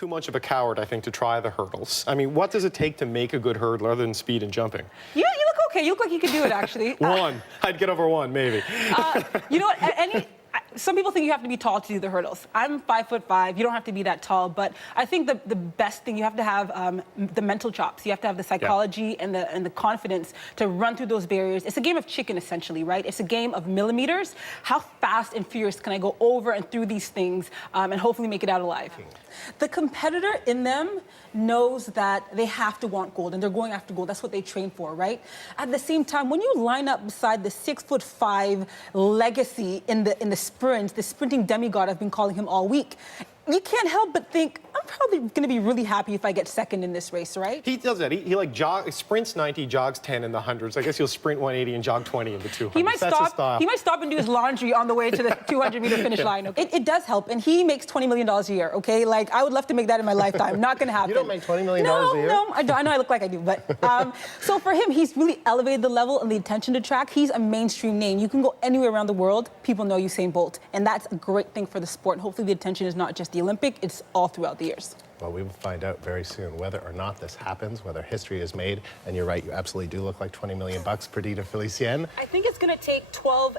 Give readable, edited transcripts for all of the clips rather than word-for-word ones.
too much of a coward, I think, to try the hurdles. I mean, what does it take to make a good hurdler other than speed and jumping? You look okay. You look like you could do it, actually. One. I'd get over one, maybe. You know what? Some people think you have to be tall to do the hurdles. I'm 5'5". You don't have to be that tall, but I think the best thing, you have to have the mental chops. You have to have the psychology and the confidence to run through those barriers. It's a game of chicken, essentially, right? It's a game of millimeters. How fast and furious can I go over and through these things and hopefully make it out alive? The competitor in them knows that they have to want gold, and they're going after gold. That's what they train for, right? At the same time, when you line up beside the 6'5" legacy in the sprint, the sprinting demigod I've been calling him all week, you can't help but think, I'm probably going to be really happy if I get second in this race, right? He does that. He like sprints 90, jogs 10 in the hundreds. I guess he'll sprint 180 and jog 20 in the 200s. He might stop and do his laundry on the way to the 200-meter finish line. Okay? It does help, and he makes $20 million a year, okay? Like, I would love to make that in my lifetime. Not going to happen. You don't make $20 million a year? No, I know I look like I do, but... so for him, he's really elevated the level and the attention to track. He's a mainstream name. You can go anywhere around the world, people know Usain Bolt, and that's a great thing for the sport. And hopefully the attention is not just the Olympic, it's all throughout the years. Well, we will find out very soon whether or not this happens, whether history is made. And you're right, you absolutely do look like $20 million, Perdita, Felicien. I think it's going to take 12-8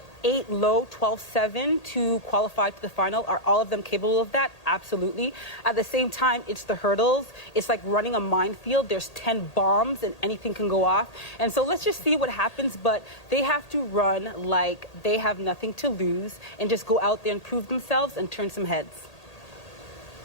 low, 12-7 to qualify to the final. Are all of them capable of that? Absolutely. At the same time, it's the hurdles. It's like running a minefield. There's 10 bombs and anything can go off. And so let's just see what happens. But they have to run like they have nothing to lose and just go out there and prove themselves and turn some heads.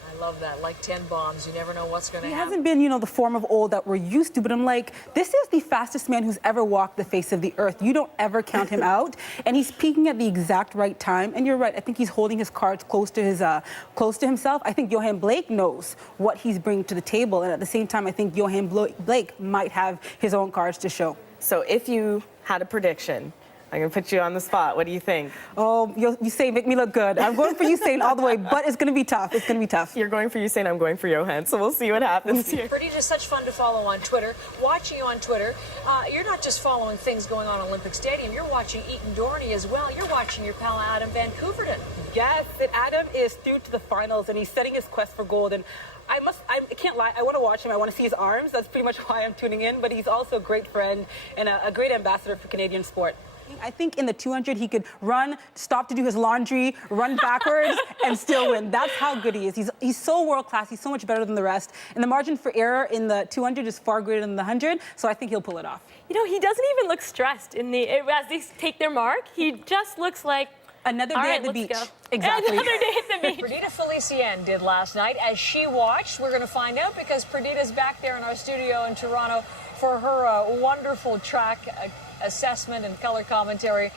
I love that, like 10 bombs. You never know what's going to happen. He hasn't been, the form of old that we're used to, but I'm like, this is the fastest man who's ever walked the face of the earth. You don't ever count him out, and he's peaking at the exact right time. And you're right, I think he's holding his cards close to himself. I think Johan Blake knows what he's bringing to the table, and at the same time, I think Johan Blake might have his own cards to show. So if you had a prediction, I'm going to put you on the spot. What do you think? Oh, Usain, make me look good. I'm going for Usain all the way, but it's going to be tough. It's going to be tough. You're going for Usain, I'm going for Johan, so we'll see what happens here. Perdita, such fun to follow on Twitter. Watching you on Twitter, you're not just following things going on at Olympic Stadium, you're watching Eaton Dorney as well. You're watching your pal Adam Van Couverton. Yes, and Adam is through to the finals, and he's setting his quest for gold. And I can't lie, I want to watch him. I want to see his arms. That's pretty much why I'm tuning in. But he's also a great friend and a great ambassador for Canadian sport. I think in the 200, he could run, stop to do his laundry, run backwards, and still win. That's how good he is. He's so world-class. He's so much better than the rest. And the margin for error in the 200 is far greater than the 100, so I think he'll pull it off. He doesn't even look stressed as they take their mark. He just looks like another day at the beach. Go. Exactly. Another day at the beach. Perdita Felicien did last night. As she watched, we're going to find out because Perdita's back there in our studio in Toronto for her wonderful track assessment and color commentary.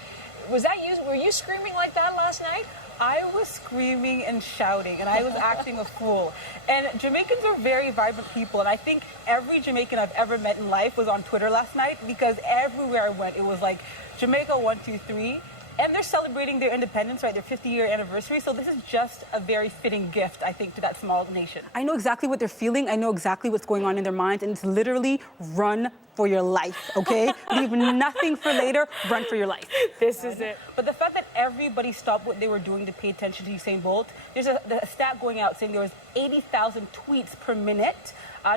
Was that you? Were you screaming like that last night? I was screaming and shouting, and I was acting a fool. And Jamaicans are very vibrant people, and I think every Jamaican I've ever met in life was on Twitter last night because everywhere I went, it was like Jamaica 1, 2, 3. And they're celebrating their independence, right, their 50-year anniversary. So this is just a very fitting gift, I think, to that small nation. I know exactly what they're feeling. I know exactly what's going on in their minds. And it's literally run for your life, okay? Leave nothing for later. Run for your life. This is it. But the fact that everybody stopped what they were doing to pay attention to Usain Bolt, there's a stat going out saying there was 80,000 tweets per minute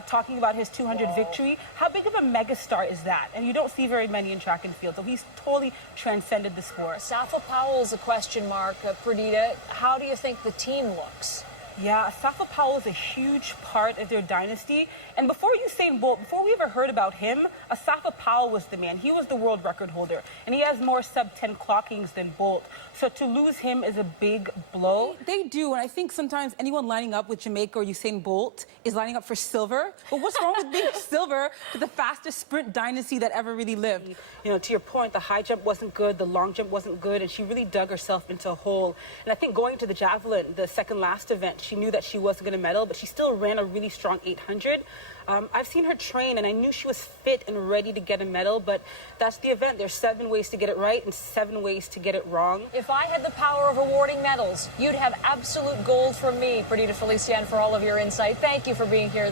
talking about his 200 victory. How big of a megastar is that? And you don't see very many in track and field, so he's totally transcended the sport. Safa Powell's a question mark, Perdita. How do you think the team looks? Yeah, Safa Powell is a huge part of their dynasty. And before Usain Bolt, before we ever heard about him, Safa Powell was the man. He was the world record holder. And he has more sub-10 clockings than Bolt. So to lose him is a big blow. They do, and I think sometimes anyone lining up with Jamaica or Usain Bolt is lining up for silver. But what's wrong with being silver to the fastest sprint dynasty that ever really lived? To your point, the high jump wasn't good, the long jump wasn't good, and she really dug herself into a hole. And I think going to the javelin, the second last event, she knew that she wasn't going to medal, but she still ran a really strong 800. I've seen her train, and I knew she was fit and ready to get a medal, but that's the event. There's 7 ways to get it right and 7 ways to get it wrong. If I had the power of awarding medals, you'd have absolute gold from me, Perdita Felicien, for all of your insight. Thank you for being here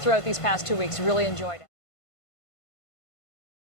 throughout these past 2 weeks. Really enjoyed it.